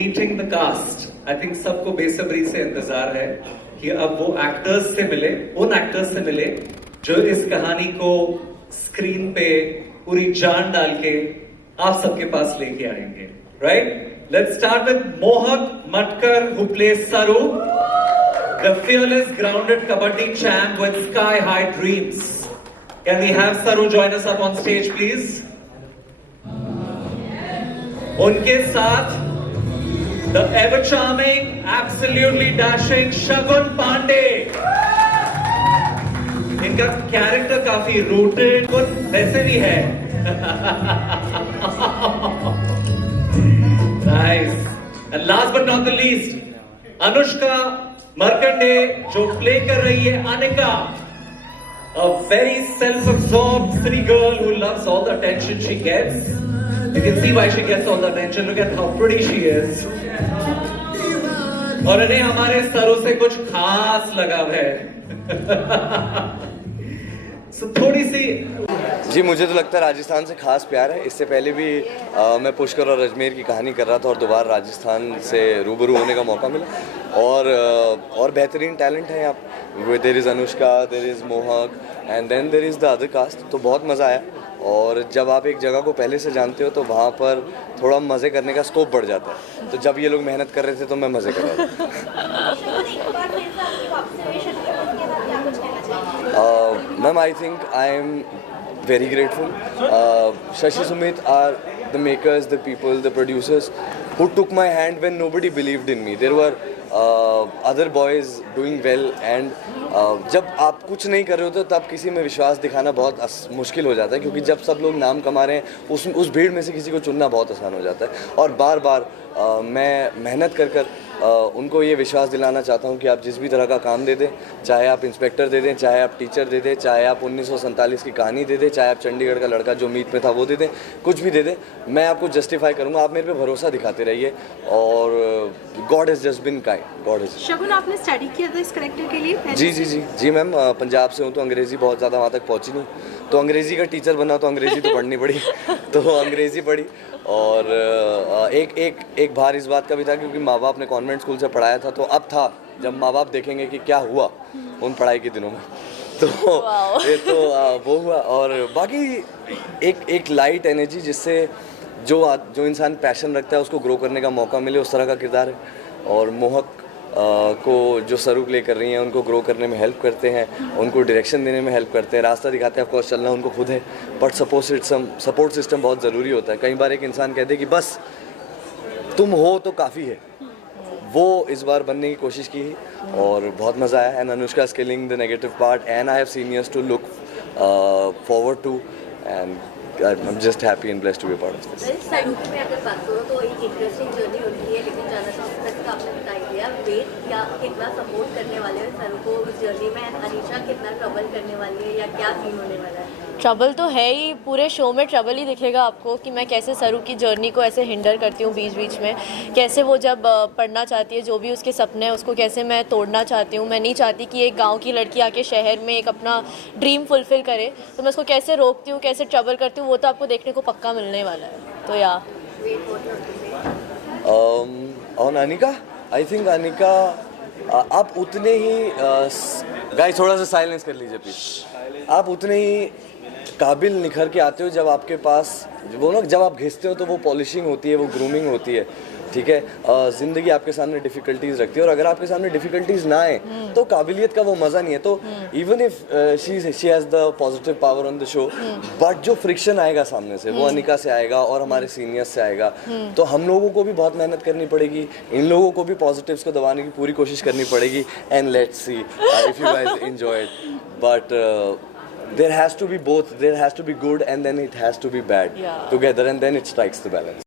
Meeting the cast, I think सबको बेसब्री से इंतजार है कि अब वो एक्टर्स से मिले, उन एक्टर्स से मिले जो इस कहानी को स्क्रीन पे पूरी जान डाल के आप सबके पास लेके आएंगे. राइट, लेट्स स्टार्ट विद मोहक मटकर हु प्लेज सरू, the fearless grounded kabaddi champ with sky high dreams. Can we have Saru join us up on stage please? उनके साथ the ever charming, absolutely dashing Shagun Pandey. इनका character काफी rooted कुछ वैसे भी है. Nice. And last but not the least, Anushka Markande जो play कर रही है Anika, a very self-absorbed city girl who loves all the attention she gets. You can see why she gets all the attention. Look at how pretty she is. और इन्हें हमारे सरों से कुछ खास लगाव है. So, थोड़ी सी जी, मुझे तो लगता है राजस्थान से खास प्यार है. इससे पहले भी मैं पुष्कर और अजमेर की कहानी कर रहा था और दोबारा राजस्थान से रूबरू होने का मौका मिला और बेहतरीन टैलेंट है यहाँ. There is Anushka, there is Mohak and then there is the other cast. तो बहुत मज़ा आया. और जब आप एक जगह को पहले से जानते हो तो वहाँ पर थोड़ा मज़े करने का स्कोप बढ़ जाता है. तो जब ये लोग मेहनत कर रहे थे तो मैं मज़े कर रहा था. Ma'am, I think I am very grateful. Shashi Sumit are the makers, the people, the producers who took my hand when nobody believed in me. There were other boys doing well and जब आप कुछ नहीं कर रहे होते तब किसी में विश्वास दिखाना बहुत मुश्किल हो जाता है, क्योंकि जब सब लोग नाम कमा रहे हैं उस भीड़ में से किसी को चुनना बहुत आसान हो जाता है. और बार बार मैं मेहनत कर उनको ये विश्वास दिलाना चाहता हूँ कि आप जिस भी तरह का काम दे दें, चाहे आप इंस्पेक्टर दे दें, चाहे आप टीचर दे दें, चाहे आप 1947 की कहानी दे दें, चाहे आप चंडीगढ़ का लड़का जो मीत में था वो दे दें, कुछ भी दे दें, मैं आपको जस्टिफाई करूँगा. आप मेरे पे भरोसा दिखाते रहिए और God has just been kind. God has. Shagun, आपने स्टडी किया था इस कैरेक्टर के लिए? जी मैम, पंजाब से हूँ तो अंग्रेज़ी बहुत ज़्यादा वहाँ तक पहुँची नहीं, तो अंग्रेज़ी का टीचर बना तो अंग्रेज़ी तो पढ़नी पड़ी. तो अंग्रेज़ी पढ़ी. और एक भार इस बात का भी था क्योंकि माँ बाप ने कॉन्वेंट स्कूल से पढ़ाया था, तो अब था जब माँ बाप देखेंगे कि क्या हुआ उन पढ़ाई के दिनों में. तो ये तो वो हुआ. और बाकी एक लाइट एनर्जी जिससे जो इंसान पैशन रखता है उसको ग्रो करने का मौका मिले, उस तरह का किरदार है. और मोहक को जो सरू प्ले कर रही हैं उनको ग्रो करने में हेल्प करते हैं, उनको डायरेक्शन देने में हेल्प करते हैं, रास्ता दिखाते हैं. ऑफ कोर्स चलना उनको खुद है, बट सपोर्ट सिस्टम बहुत ज़रूरी होता है. कई बार एक इंसान कहते हैं कि बस तुम हो तो काफ़ी है. वो इस बार बनने की कोशिश की और बहुत मज़ा आया. And Anushka is killing the negative part and I have seniors to look forward to and I'm just happy and blessed to be a part of this. सरू में अगर बात करो तो एक इंटरेस्टिंग जर्नी होती है, लेकिन ज़्यादा तक आपने बता दिया. वेट या कितना सपोर्ट करने वाले हैं सरू को इस जर्नी में? अनीशा कितना ट्रबल करने वाली है या क्या सीन होने वाला है? ट्रबल तो है ही, पूरे शो में ट्रबल ही दिखेगा आपको कि मैं कैसे सरू की जर्नी को ऐसे हिंडर करती हूँ बीच बीच में. कैसे वो जब पढ़ना चाहती है, जो भी उसके सपने हैं उसको कैसे मैं तोड़ना चाहती हूँ. मैं नहीं चाहती कि एक गांव की लड़की आके शहर में एक अपना ड्रीम फुलफिल करे, तो मैं उसको कैसे रोकती हूँ, कैसे ट्रबल करती हूँ, वो तो आपको देखने को पक्का मिलने वाला है. तो या और अनिका, आई थिंक अनिका आप उतने ही गाइस थोड़ा सा साइलेंस कर लीजिए प्लीज. आप उतने ही काबिल निखर के आते हो जब आपके पास वो ना, जब आप घिसते हो तो वो पॉलिशिंग होती है, वो ग्रूमिंग होती है. ठीक है, ज़िंदगी आपके सामने डिफ़िकल्टीज़ रखती है और अगर आपके सामने डिफ़िकल्टीज़ ना आए तो काबिलियत का वो मज़ा नहीं है. तो even if she has the positive power on the show, but जो फ्रिक्शन आएगा सामने से वो अनिका से आएगा और हमारे सीनियर्स से आएगा. तो हम लोगों को भी बहुत मेहनत करनी पड़ेगी, इन लोगों को भी पॉजिटिव्स को दबाने की पूरी कोशिश करनी पड़ेगी. And let's see if you guys enjoy it. But there has to be both. There has to be good and then it has to be bad together, and then it strikes the balance.